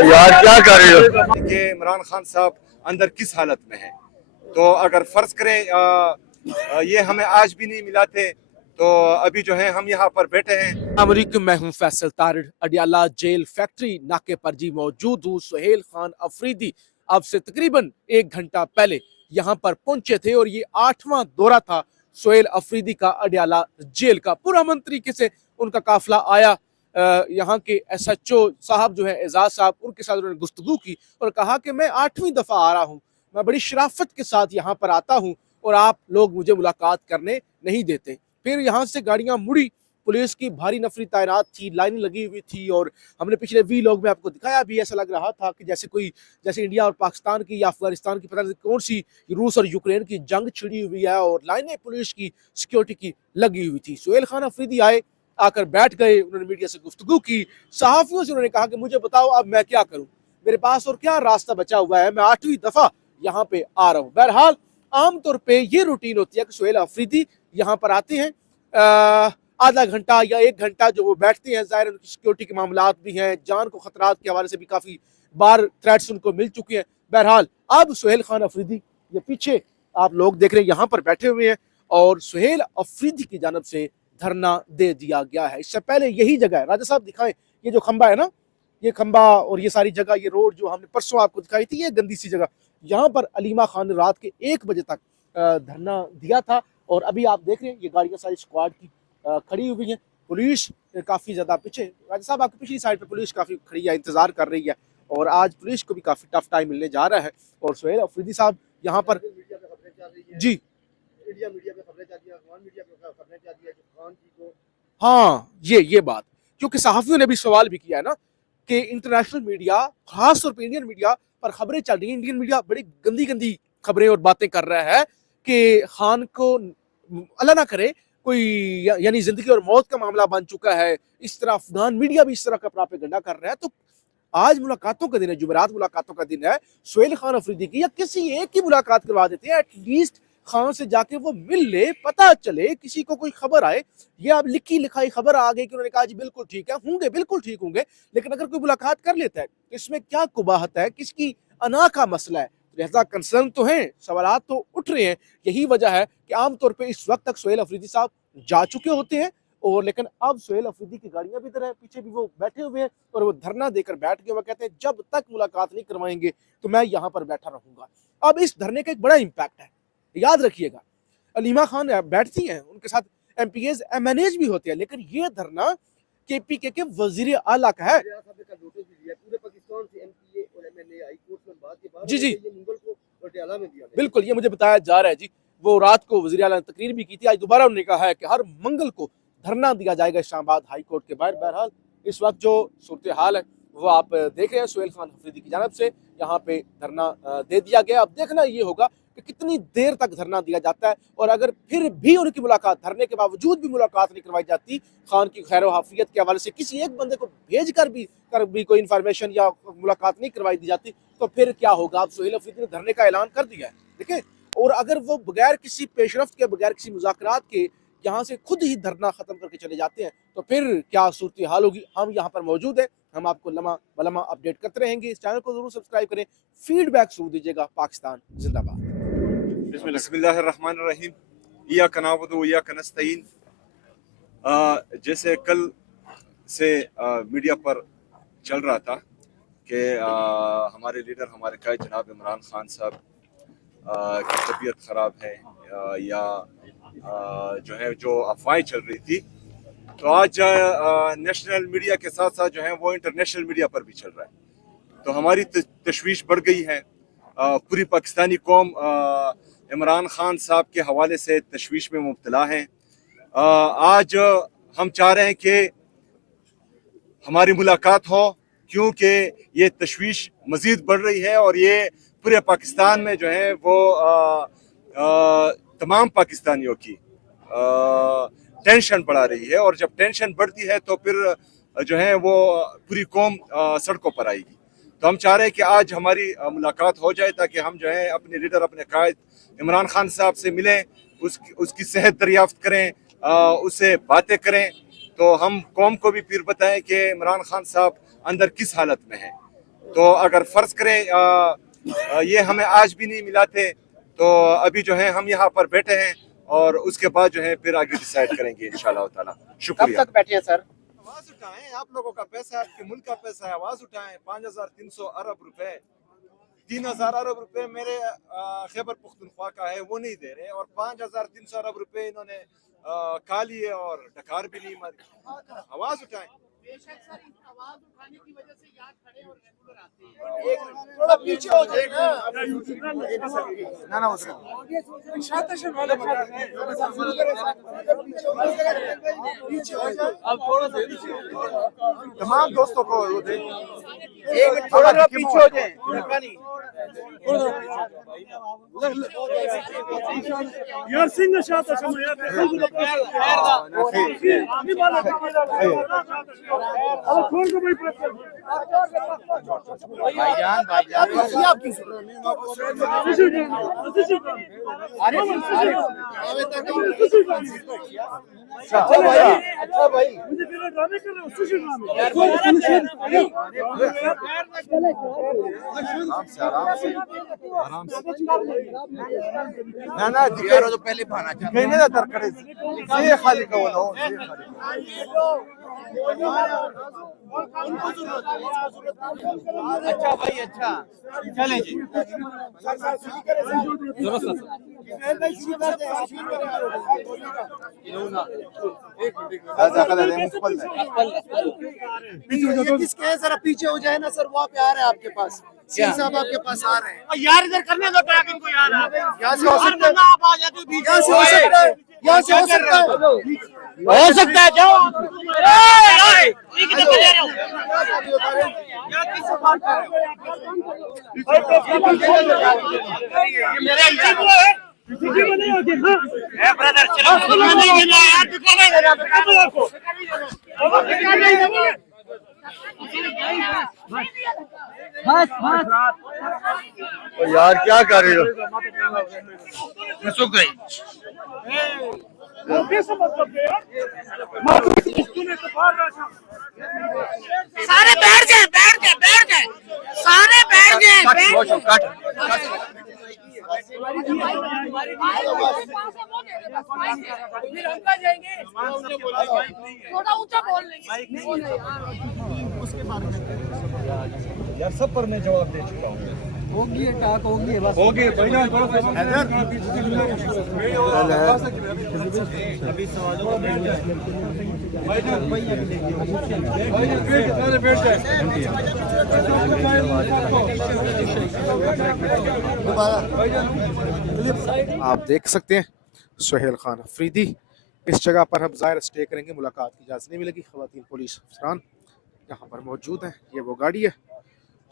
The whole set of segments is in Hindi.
यार क्या कर रहे हो? कि इमरान खान साहब अंदर किस हालत में हैं। तो अगर फर्ज करें ये हमें आज भी नहीं मिला थे, तो अभी जो है हम यहाँ पर बैठे हैं। अमरीका मैं हूं फैसल तारिड़, अडियाला जेल फैक्ट्री नाके पर जी मौजूद हूं। सुहेल खान अफरीदी अब से तकरीबन 1 घंटा पहले यहां पर पहुंचे थे और ये 8वां दौरा था सुहेल अफरीदी का अडियाला जेल का। पुरअमन तरीके से उनका काफिला आया। यहाँ के SHO साहब जो है एजाज साहब, उनके साथ उन्होंने गुफ्तगू की और कहा कि मैं 8वीं दफा आ रहा हूँ, मैं बड़ी शराफत के साथ यहाँ पर आता हूँ और आप लोग मुझे मुलाकात करने नहीं देते। फिर यहाँ से गाड़ियां मुड़ी, पुलिस की भारी नफरी तैनात थी, लाइन लगी हुई थी और हमने पिछले वीलॉग में आपको दिखाया भी। ऐसा लग रहा था कि जैसे इंडिया और पाकिस्तान की या अफगानिस्तान की पता नहीं कौन सी रूस और यूक्रेन की जंग छिड़ी हुई है और लाइनें पुलिस की सिक्योरिटी की लगी हुई थी। सुहेल खान अफरीदी आए, आकर बैठ गए, उन्होंने मीडिया से गुफ्तगू की, सहाफियों से उन्होंने कहा कि मुझे बताओ अब मैं क्या करूं, मेरे पास और क्या रास्ता बचा हुआ है, मैं 8वीं दफा यहाँ पे आ रहा हूँ। बहरहाल आमतौर पे ये रूटीन होती है कि सुहेल अफरीदी यहाँ पर आते हैं, आधा घंटा या 1 घंटा जो वो बैठते हैं। जाहिर उनकी सिक्योरिटी के मामला भी हैं, जान को खतरात के हवाले से भी काफी बार थ्रेट्स उनको मिल चुके हैं। बहरहाल अब सुहेल खान अफरीदी ये पीछे आप लोग देख रहे हैं यहाँ पर बैठे हुए हैं और सुहेल अफरीदी की जानब से धरना दे दिया गया है। इससे पहले यही जगह है, राजा साहब दिखाएं, ये जो खंबा है ना, ये खंबा और ये सारी जगह, ये रोड जो हमने परसों आपको दिखाई थी, ये गंदी सी जगह, यहाँ पर अलीमा खान ने रात के 1 बजे तक धरना दिया था। और अभी आप देख रहे हैं ये गाड़ियां सारी स्क्वाड की खड़ी हुई है, पुलिस काफी ज्यादा पीछे, राजा साहब आपकी पिछली साइड पे पुलिस काफी खड़ी है, इंतजार कर रही है और आज पुलिस को भी काफी टफ टाइम मिलने जा रहा है। और सुहेल अफरीदी साहब यहाँ पर जी, इंडिया मीडिया पे खबरें चल रही है, अफगान मीडिया पे खबरें चल रही है कि खान जी को, हाँ ये बात, क्योंकि सहाफियों ने भी सवाल भी किया है ना कि इंटरनेशनल मीडिया, खास तौर पर इंडियन मीडिया पर खबरें चल रही हैं, इंडियन मीडिया बड़ी गंदी गंदी खबरें और बातें कर रहा है कि खान को अल्लाह ना करे कोई यानी जिंदगी और मौत का मामला बन चुका है। इस तरह अफगान मीडिया भी इस तरह का प्रोपेगेंडा कर रहा है। तो आज मुलाकातों का दिन है, जुमेरात मुलाकातों का दिन है, सुहेल खान अफरीदी की या किसी एक की मुलाकात करवा देते हैं, एटलीस्ट खान से जाके वो मिल ले, पता चले, किसी को कोई खबर आए। ये अब लिखी लिखाई खबर आ गई कि उन्होंने कहा जी बिल्कुल ठीक है, होंगे बिल्कुल ठीक होंगे, लेकिन अगर कोई मुलाकात कर लेता है इसमें क्या कुबाहत है, किसकी अना का मसला है? लिहाजा कंसर्न तो हैं, सवालात तो उठ रहे हैं। यही वजह है कि आमतौर पर इस वक्त तक सुहेल अफरीदी साहब जा चुके होते हैं और लेकिन अब सुहेल अफरीदी की गाड़ियां भी इधर है, पीछे भी वो बैठे हुए हैं और वो धरना देकर बैठ गए। वो कहते हैं जब तक मुलाकात नहीं करवाएंगे तो मैं यहाँ पर बैठा रहूंगा। अब इस धरने का एक बड़ा इंपैक्ट है, याद रखिएगा। अलीमा खान बैठती हैं, उनके साथ MPAs MNAs भी होते हैं, लेकिन ये धरना KPK के वजीर आला का है। पूरे पाकिस्तान से MPA और MNA हाई कोर्ट में बात के बाद जी ये मंगल को पटियाला में दिया, बिल्कुल, ये मुझे बताया जा रहा है जी। वो रात को वजीर आला ने तकरीर भी की थी, आज दोबारा उन्होंने कहा है कि हर मंगल को धरना दिया जाएगा इस्लामाबाद हाई कोर्ट के बाहर। बहरहाल इस वक्त जो सूरत हाल है वो आप देख रहे हैं, सुहेल खान अफरीदी की जानब से यहाँ पे धरना दे दिया गया। अब देखना ये होगा कि कितनी देर तक धरना दिया जाता है और अगर फिर भी उनकी मुलाकात, धरने के बावजूद भी मुलाकात नहीं करवाई जाती, खान की खैर हाफियत के हवाले से किसी एक बंदे को भेज कर भी कोई इन्फॉर्मेशन या मुलाकात नहीं करवाई दी जाती, तो फिर क्या होगा? अब सुहेल अफरीदी ने धरने का ऐलान कर दिया है, देखिए। और अगर वो बगैर किसी पेशरफ्त के, बगैर किसी मुज़ाकरात के यहाँ से खुद ही धरना खत्म करके चले जाते हैं तो फिर क्या सूरत हाल होगी? हम यहाँ पर मौजूद हैं, हम आपको लम्हा बलम्हा अपडेट करते रहेंगे। इस चैनल को जरूर सब्सक्राइब करें, फीडबैक जरूर दीजिएगा। पाकिस्तान जिंदाबाद। बिस्मिल्लाहिर्रहमानिर्रहीम, इय्याका नअबुदु व इय्याका नस्तईन। जैसे कल से मीडिया पर चल रहा था कि हमारे लीडर, हमारे कायद जनाब इमरान खान साहब की तबीयत ख़राब है या जो है जो अफवाहें चल रही थी, तो आज नेशनल मीडिया के साथ साथ जो है वो इंटरनेशनल मीडिया पर भी चल रहा है। तो हमारी तशवीश बढ़ गई है। पूरी पाकिस्तानी कौम इमरान खान साहब के हवाले से तशवीश में मुब्तला है। आज हम चाह रहे हैं कि हमारी मुलाकात हो, क्योंकि ये तशवीश मज़ीद बढ़ रही है और ये पूरे पाकिस्तान में जो है वो तमाम पाकिस्तानियों की टेंशन बढ़ा रही है और जब टेंशन बढ़ती है तो फिर जो है वो पूरी कौम सड़कों पर आएगी। तो हम चाह रहे हैं कि आज हमारी मुलाकात हो जाए ताकि हम जो है अपने लीडर, अपने कायद इमरान खान साहब से मिलें, उसकी सेहत दरियाफ्त करें, उससे बातें करें, तो हम कौम को भी फिर बताएं कि इमरान खान साहब अंदर किस हालत में हैं। तो अगर फर्ज करें ये हमें आज भी नहीं मिला थे, तो अभी जो है हम यहाँ पर बैठे हैं और उसके बाद जो है फिर आगे डिसाइड करेंगे इंशाल्लाह ताला। कब शुक्रिया। तक बैठे हैं सर? आवाज उठाएं, आप लोगों का पैसा है, आपके मुल्क का पैसा है, आवाज उठाएं। 5300 अरब रुपए, 3000 अरब रुपए मेरे खैबर पुख्तनख्वा का है, वो नहीं दे रहे, और 5300 अरब रुपए इन्होंने खा लिए और डकार भी नहीं मारी। आवाज उठाएं। थोड़ा पीछे हो जाए ना। तमाम दोस्तों को थोड़ा पीछे हो जाए। यार सिंह शाता समय यार भाईजान आपकी अच्छा भाई मुझे तेरा ड्रामे कर रहे हो सुशी ड्रामे ना दिखारो तो पहले भाना चाहिए कहने दा तरकड़े ये खाली का वो अच्छा भाई अच्छा चलें जी। किसके है जरा पीछे हो जाए ना सर, वहाँ पे आ रहे हैं आपके पास, सिंह साहब आपके पास आ रहे हैं। यार इधर करने दो ट्रैक इनको यार यहाँ से हो सकता है, आप आ जाते हो बीच यहाँ से हो सकता है, यहाँ से हो सकता है, हो सकता है जाओ यार क्या कर रहे हो? सुख गई सारे बैठ जाए सारे बैठ जाए थोड़ा ऊंचा बोल लेंगे। यार सब पर मैं जवाब दे चुका हूँ। होगी टाक होगी बस होगी भैया आप देख सकते हैं सुहेल खान अफरीदी, इस जगह पर हम ज़ाहिर स्टे करेंगे, मुलाकात की इजाज़त नहीं मिलेगी। ख़वातीन पुलिस अफसरान यहाँ पर मौजूद हैं। ये वो गाड़ी है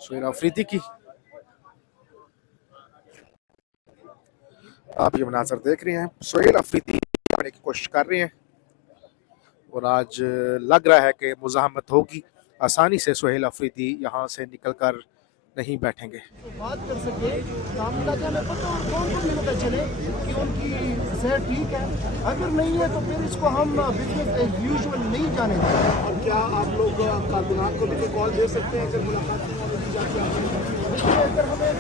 सुहेल अफरीदी की, आप ये मनाज़र देख रहे हैं। सुहेल अफरीदी आने की कोशिश कर रहे हैं और आज लग रहा है कि मुज़ाहमत होगी, आसानी से सुहेल अफरीदी यहाँ से निकल कर नहीं बैठेंगे। बात कर सके मामला क्या में पता और कौन को भी पता चले कि उनकी सेहत ठीक है, अगर नहीं है तो फिर इसको हम बिजनेस एज यूजुअल नहीं जाने देंगे। और क्या आप लोग कारकुनात को भी कॉल दे सकते हैं अगर मुलाकात नहीं जाती है? अगर हमें